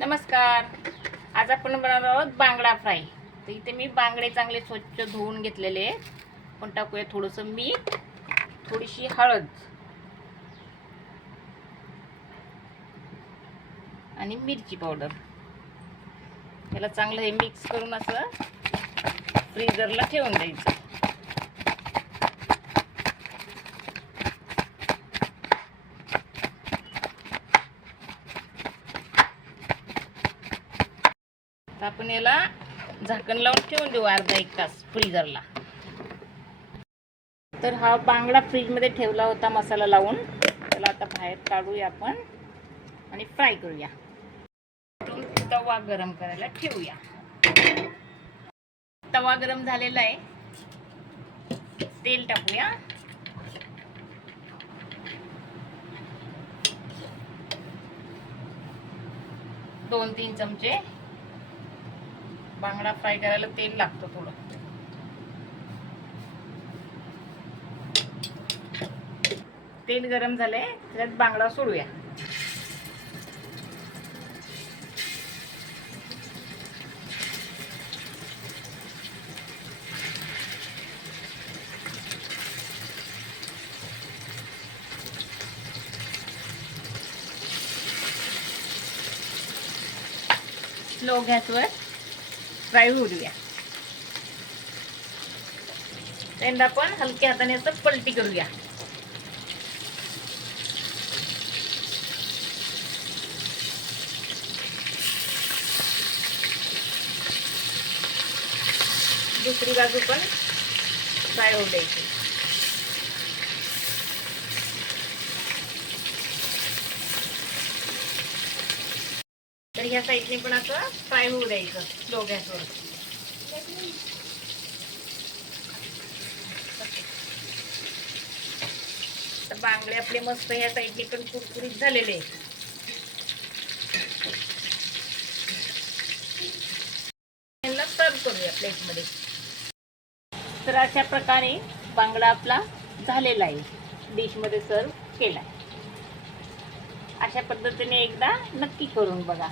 नमस्कार. आज आपण बनवणार आहोत बांगडा फ्राय. तर इथे मी बांगडे चांगले स्वच्छ धुवून घेतलेले आहेत. पण टाकूया थोडंसं मीठ थोडीशी हळद. आणि मिरची पावडर. याला चांगलं हे मिक्स करून असं फ्रीजरला ठेवून द्यायचं. तर आपण याला झाकण लावून ठेवून देऊ अर्धा एक तास फ्रीजरला तर हा बांगडा फ्रीजमध्ये ठेवला होता मसाला लावून. त्याला आता बाहेर काढूया आपण आणि फ्राय करूया. तवा गरम करायला ठेवूया. तवा गरम झालेला आहे. तेल टाकूया. दोन तीन चमचे बांगडा फ्राय करायला तेल लागतं थोडं. तेल गरम झालंय त्याच्यात बांगडा सोडूया. स्लो गॅसवर. फ्राय होऊ देऊया त्यांना आपण हलक्या हाताने असं पलटी करूया. दुसरी बाजू पण फ्राय होऊ द्यायची तर ह्या साईडने पण असं फ्राय होऊ द्यायचं लो गॅसवर तर बांगडे आपले मस्त ह्या साईडने पण कुरकुरीत झालेले आहेत. करूया प्लेटमध्ये. तर अशा प्रकारे बांगडा आपला झालेला आहे. डिशमध्ये सर्व केला आहे अशा पद्धतीने एकदा नक्की करून बघा.